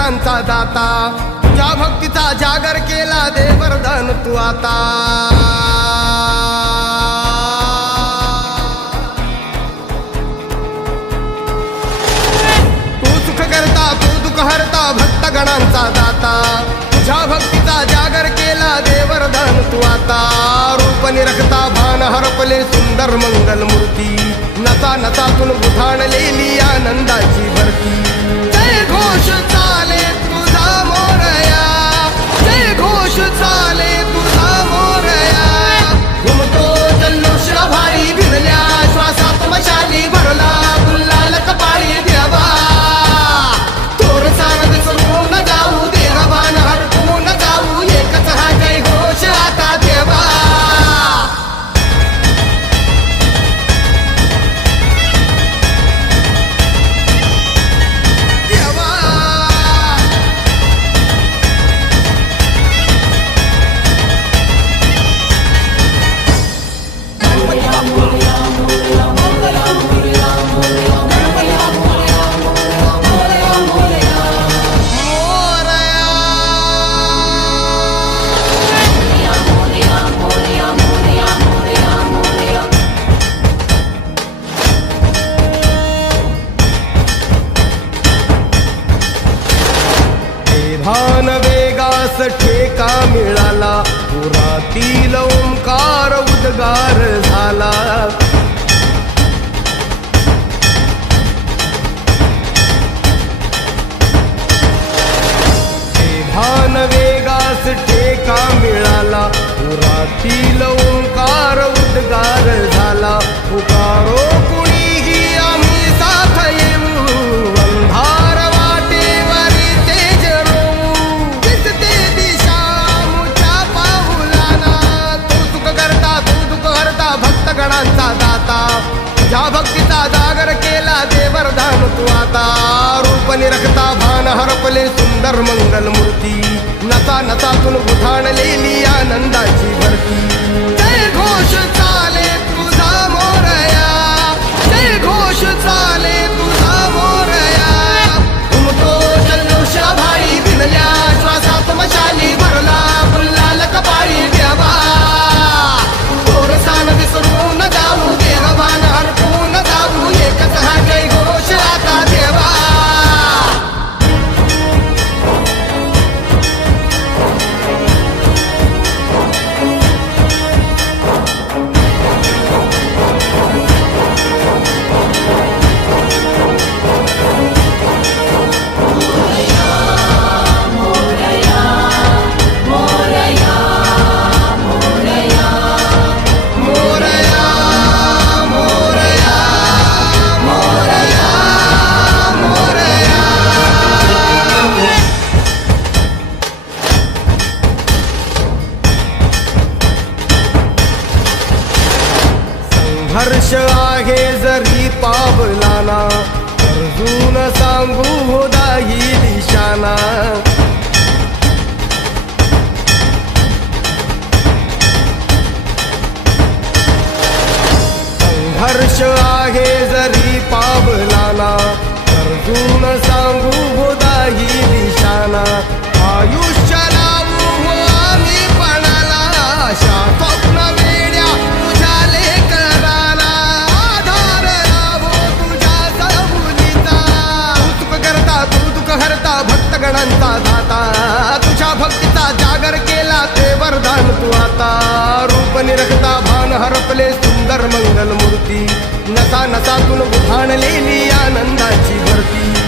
गणांचा दाता, तुझ्या भक्तीचा जागर केला दे वरदान तू आता। तू सुख करता तू दुःख हरता भक्त गणांचा दाता, तुझ्या भक्तीचा जागर केला दे वरदान तू आता। रूप निरखता भान हरपले सुंदर मंगल मूर्ती, नसा नसातून बुधाणलेली आनंदाची भरती। जय घोष चाले तुझा मोरया, जय घोष चाले तुझा मोरया। घुमतो जल्लोष भारी भिरल्या श्वासात मशाली भरला गुलाल कपाळी देवा। तोर सारद सोडून जाऊ देहभान हरपून जाऊ, एकच हा जय घोष आता देवा। भान वेगास ठेका मिळाला, पुरातील ओंकार उद्गार झाला। भान वेगास ठेका मिळाला, पुरातील ओंकार उद्गार झाला। पुकारो कुणीही आम्ही साथ येऊ, अंधार वाटेवरी तेज रोवू। दिसते दिशा आमच्या पाऊलाना, तू सुख करता तू दुःख हरता भक्त गणांचा दाता, तुझ्या भक्तीचा जागर केला दे वरदान तू आता। रूप निरखता भान हरपले सुंदर मंगल मूर्ती, नसा नसातून बुधाणलेली आनंदाची भरती। जय घोष चाले तुझा मोरया, जय घोष चाले तुझा मोरया। घुमतो जल्लोष भारी भिनल्या श्वासात मशाली भरला गुलाल कपाळी देवा। तोर सान विसरून जाऊ देहभान हरपून जाऊ, एकच हा जय घोष आता देवा। हर्ष आहे जरी पावलाना, अर्जुन सांगू होदाही दिशाना। संघर्ष आहे जरी पावलाना, अर्जुन सांगू होदाही दिशाना। आयुष्य लावू हो आम्ही पणाला, आशा स्वप्न वेड्या तुझ्या लेकराला। आधार लाभो तुझ्या सबुलीचा, तू सुख करता तू दुःख हरता भक्त गणांचा दाता, तुझ्या भक्तीचा जागर केला ते वरदान तू आता। रूप निरखता भान हरपले सुंदर मंगल मूर्ती, नसा नसातून बुधाणलेली आनंदाची भरती।